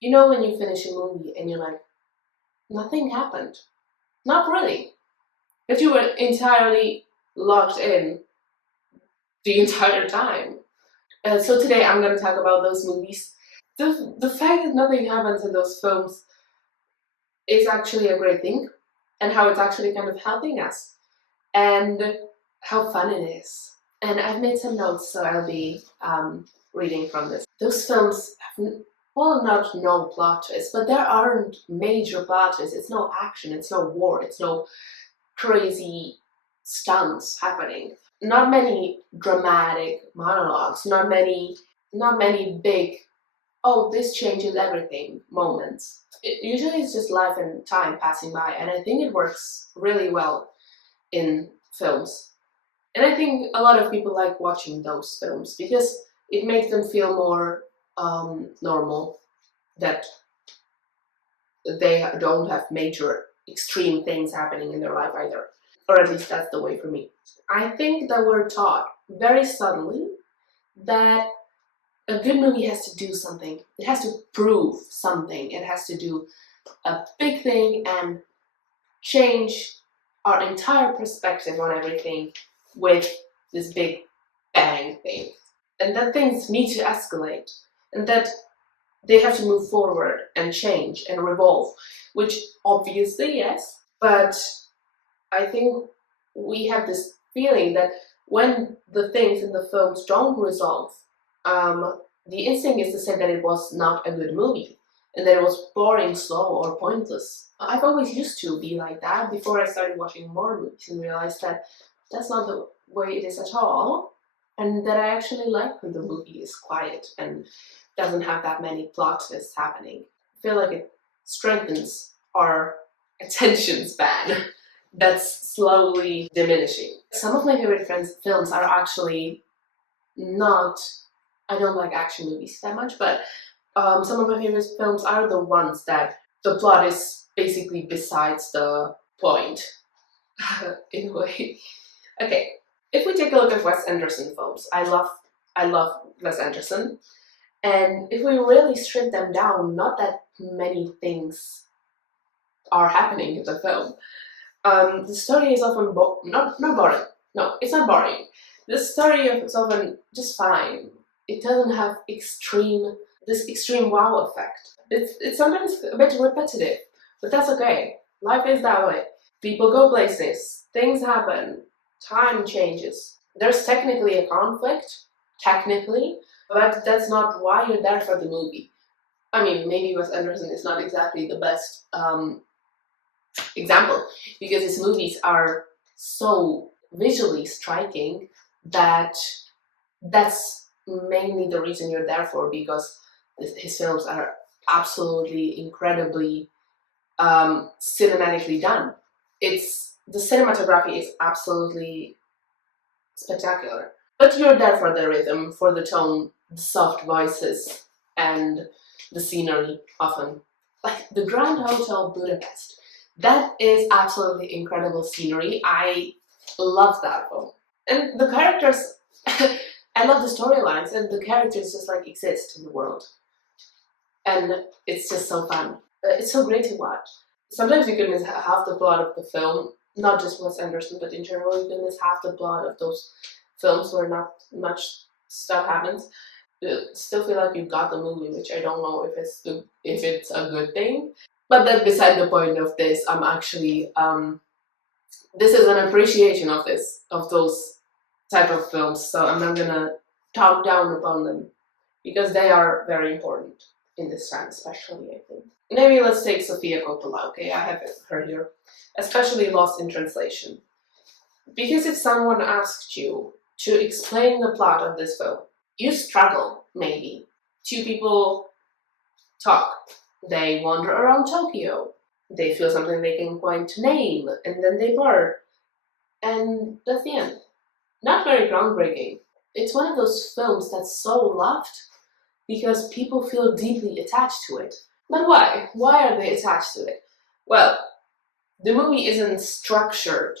You know when you finish a movie and you're like, nothing happened. Not really. But you were entirely locked in the entire time. So today I'm going to talk about those movies. The fact that nothing happens in those films is actually a great thing, and how it's actually kind of helping us, and how fun it is. And I've made some notes, so I'll be reading from this. Those films have, well, not no plot twists, but there aren't major plot twists. It's no action, it's no war, it's no crazy stunts happening. Not many dramatic monologues, not many big, oh, this changes everything moments. Usually it's just life and time passing by, and I think it works really well in films. And I think a lot of people like watching those films because it makes them feel more normal, that they don't have major extreme things happening in their life either. Or at least that's the way for me. I think that we're taught very subtly that a good movie has to do something. It has to prove something. It has to do a big thing and change our entire perspective on everything with this big bang thing. And that things need to escalate. And that they have to move forward and change and revolve. Which obviously, yes. But I think we have this feeling that when the things in the films don't resolve, the instinct is to say that it was not a good movie and that it was boring, slow, or pointless. I've always used to be like that before I started watching more movies and realized that that's not the way it is at all, and that I actually like when the movie is quiet and doesn't have that many plot twists happening. I feel like it strengthens our attention span that's slowly diminishing. Some of my favorite films are actually not, I don't like action movies that much, but some of my favorite films are the ones that the plot is basically besides the point, in a way. Okay, if we take a look at Wes Anderson films, I love Wes Anderson, and if we really strip them down, not that many things are happening in the film. The story is often not boring. No, it's not boring. The story is often just fine. It doesn't have this extreme wow effect. It's sometimes a bit repetitive, but that's okay. Life is that way. People go places, things happen, time changes. There's technically a conflict, technically, but that's not why you're there for the movie. I mean, maybe Wes Anderson is not exactly the best example, because his movies are so visually striking that that's mainly the reason you're there for, because his films are absolutely incredibly cinematically done. The cinematography is absolutely spectacular. But you're there for the rhythm, for the tone, the soft voices, and the scenery often. Like the Grand Hotel Budapest. That is absolutely incredible scenery. I love that film. And the characters, I love the storylines, and the characters just like exist in the world. And it's just so fun. It's so great to watch. Sometimes you can miss half the plot of the film, not just Wes Anderson, but in general, you can miss half the plot of those films where not much stuff happens. Still feel like you got the movie, which I don't know if it's a good thing. But that's beside the point of this. I'm actually this is an appreciation of those type of films. So I'm not gonna talk down upon them because they are very important in this time, especially I think. Maybe let's take Sofia Coppola. Okay, I have her here, especially Lost in Translation. Because if someone asked you to explain the plot of this film, you struggle, maybe. Two people talk. They wander around Tokyo. They feel something they can quite name, and then they part. And that's the end. Not very groundbreaking. It's one of those films that's so loved because people feel deeply attached to it. But why? Why are they attached to it? Well, the movie isn't structured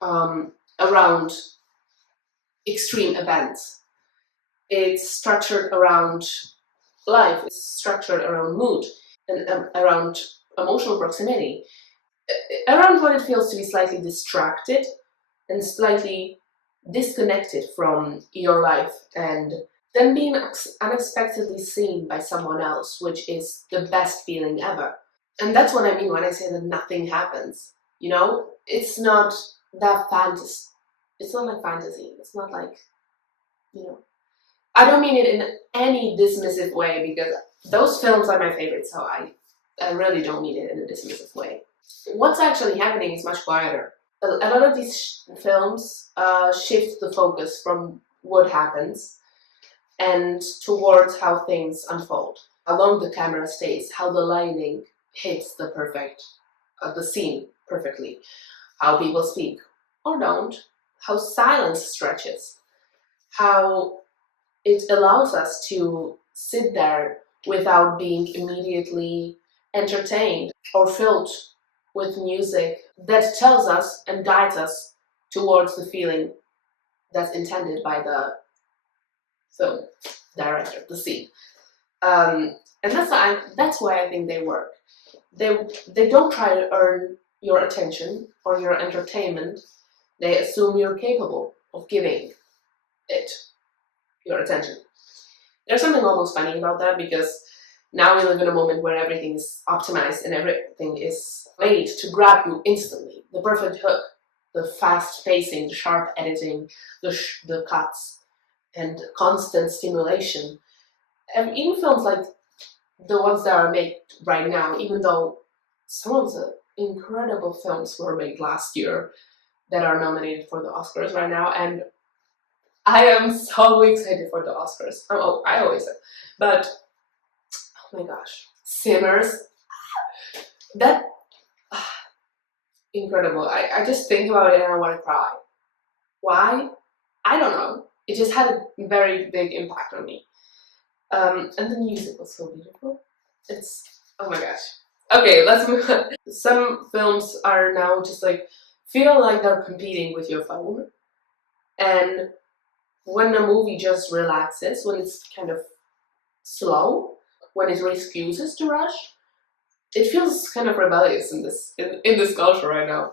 around extreme events. It's structured around life is structured around mood and around emotional proximity, around what it feels to be slightly distracted and slightly disconnected from your life, and then being unexpectedly seen by someone else, which is the best feeling ever. And that's what I mean when I say that nothing happens. You know, it's not that fantasy. It's not like fantasy. It's not like, you know. I don't mean it in any dismissive way, because those films are my favorite, so I really don't mean it in a dismissive way. What's actually happening is much quieter. A lot of these films shift the focus from what happens and towards how things unfold. How long the camera stays, how the lighting hits the scene perfectly, how people speak or don't, how silence stretches, how it allows us to sit there without being immediately entertained or filled with music that tells us and guides us towards the feeling that's intended by the film director, the scene. And that's why I think they work. They don't try to earn your attention or your entertainment. They assume you're capable of giving it your attention. There's something almost funny about that, because now we live in a moment where everything is optimized and everything is made to grab you instantly. The perfect hook, the fast pacing, the sharp editing, the cuts, and constant stimulation. And even films like the ones that are made right now, even though some of the incredible films were made last year that are nominated for the Oscars right now, and I am so excited for the Oscars. Oh, I always am. But, oh my gosh. Sinners. That, incredible. I just think about it and I want to cry. Why? I don't know. It just had a very big impact on me. And the music was so beautiful. Oh my gosh. Okay, let's move on. Some films are now just like, feel like they're competing with your phone. And when a movie just relaxes, when it's kind of slow, when it refuses to rush, it feels kind of rebellious in this culture right now.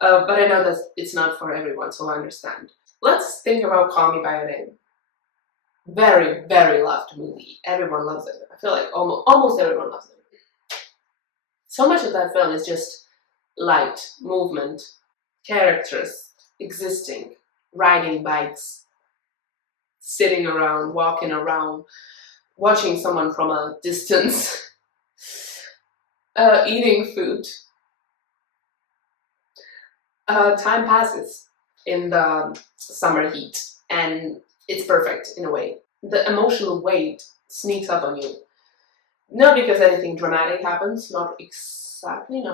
But I know that it's not for everyone, so I understand. Let's think about Call Me by Your Name. Very, very loved movie. Everyone loves it. I feel like almost everyone loves it. So much of that film is just light, movement, characters existing, riding bikes, sitting around, walking around, watching someone from a distance, eating food. Time passes in the summer heat, and it's perfect in a way. The emotional weight sneaks up on you. Not because anything dramatic happens, not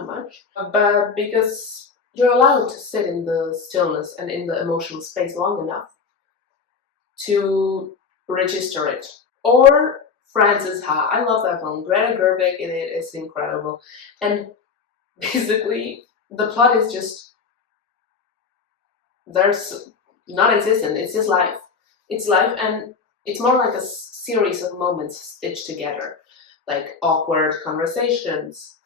much, but because you're allowed to sit in the stillness and in the emotional space long enough to register it. Or Frances Ha. I love that film. Greta Gerwig in it is incredible. And basically, the plot is just, there's non-existent. It's just life. It's life, and it's more like a series of moments stitched together. Like awkward conversations,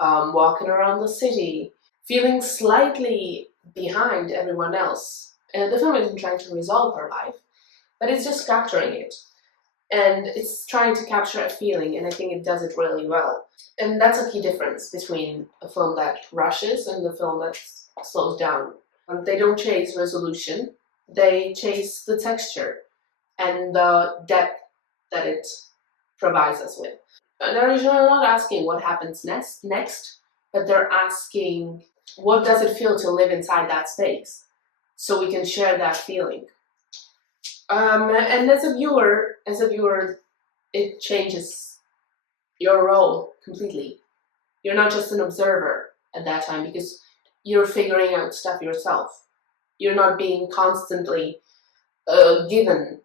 walking around the city, feeling slightly behind everyone else. And the film isn't trying to resolve her life, but it's just capturing it. And it's trying to capture a feeling, and I think it does it really well. And that's a key difference between a film that rushes and the film that slows down. They don't chase resolution, they chase the texture and the depth that it provides us with. They're usually not asking what happens next, but they're asking, what does it feel to live inside that space, so we can share that feeling. And as a viewer, it changes your role completely. You're not just an observer at that time, because you're figuring out stuff yourself. You're not being constantly given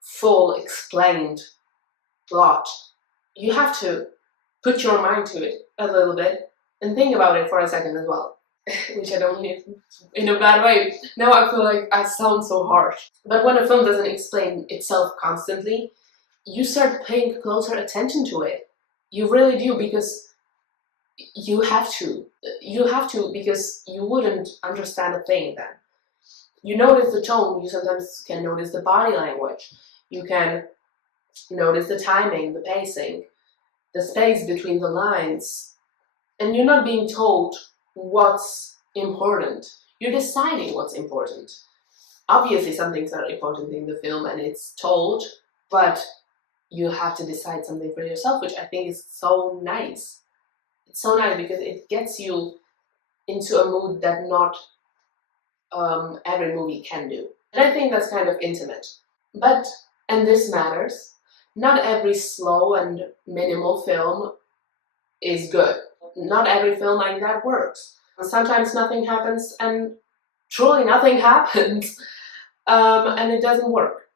full explained plot. You have to put your mind to it a little bit and think about it for a second as well. Which I don't mean in a bad way. Now I feel like I sound so harsh. But when a film doesn't explain itself constantly, you start paying closer attention to it. You really do, because you have to. You have to, because you wouldn't understand a thing then. You notice the tone, you sometimes can notice the body language, you can notice the timing, the pacing, the space between the lines, and you're not being told what's important. You're deciding what's important. Obviously, some things are important in the film and it's told, but you have to decide something for yourself, which I think is so nice. It's so nice because it gets you into a mood that not every movie can do. And I think that's kind of intimate. But, and this matters, not every slow and minimal film is good. Not every film like that works. Sometimes nothing happens, and truly nothing happens, and it doesn't work.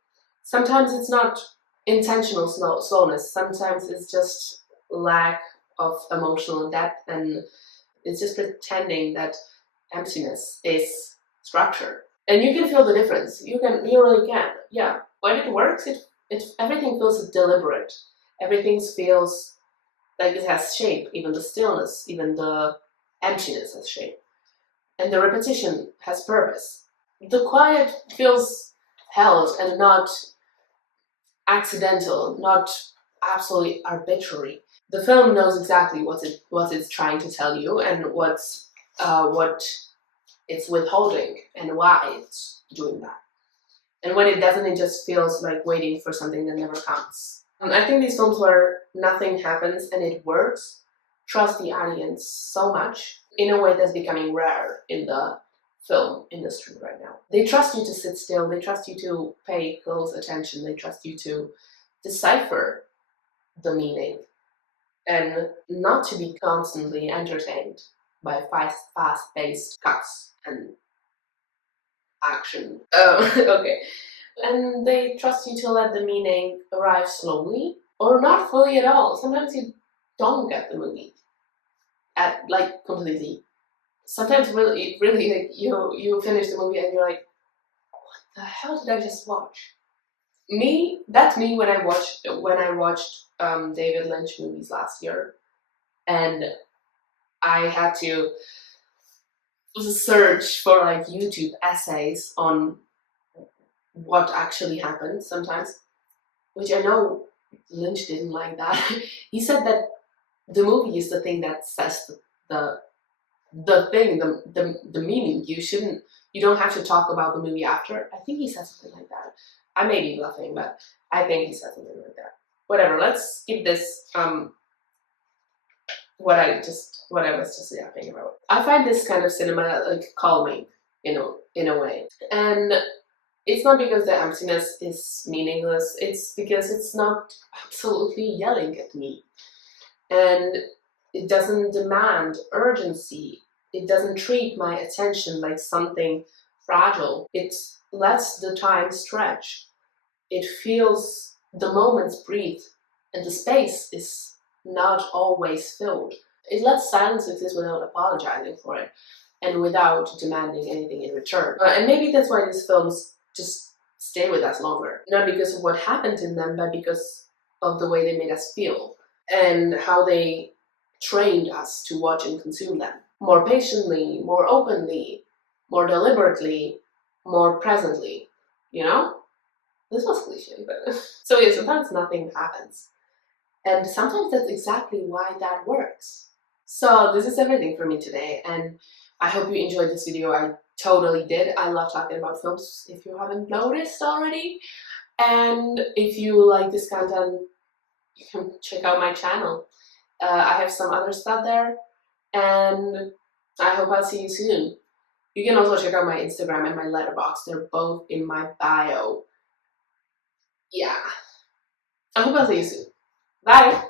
Sometimes it's not intentional slowness, sometimes it's just lack of emotional depth, and it's just pretending that emptiness is structure. And you can feel the difference. You really can. Yeah. When it works, everything feels deliberate. Everything feels like it has shape. Even the stillness, even the emptiness has shape. And the repetition has purpose. The quiet feels held and not accidental, not absolutely arbitrary. The film knows exactly what it's trying to tell you and what it's withholding and why it's doing that. And when it doesn't, it just feels like waiting for something that never comes. And I think these films where nothing happens and it works trust the audience so much in a way that's becoming rare in the film industry right now. They trust you to sit still, they trust you to pay close attention, they trust you to decipher the meaning and not to be constantly entertained by fast-paced cuts and action. Okay. And they trust you to let the meaning arrive slowly or not fully at all. Sometimes you don't get the movie completely. Sometimes really like you finish the movie and you're like, what the hell did I just watch? That's me when I watched David Lynch movies last year, and I had to search for like YouTube essays on what actually happened sometimes, which I know Lynch didn't like that. He said that the movie is the thing that says the meaning. You don't have to talk about the movie after. I think he said something like that. I may be bluffing, but I think he said something like that. Whatever, let's skip this what I was just yapping about. I find this kind of cinema like calming in a way. And it's not because the emptiness is meaningless, it's because it's not absolutely yelling at me. And it doesn't demand urgency. It doesn't treat my attention like something fragile. It lets the time stretch. It feels the moments breathe, and the space is not always filled. It lets silence exist without apologizing for it and without demanding anything in return. And maybe that's why these films just stay with us longer. Not because of what happened in them, but because of the way they made us feel and how they trained us to watch and consume them. More patiently, more openly, more deliberately, more presently, you know? This was cliche, but... So yeah, sometimes nothing happens. And sometimes that's exactly why that works. So this is everything for me today, and I hope you enjoyed this video. I totally did. I love talking about films, if you haven't noticed already. And if you like this content, you can check out my channel. I have some other stuff there, and I hope I'll see you soon. You can also check out my Instagram and my letterbox. They're both in my bio. Yeah. I hope I'll see you soon. Bye!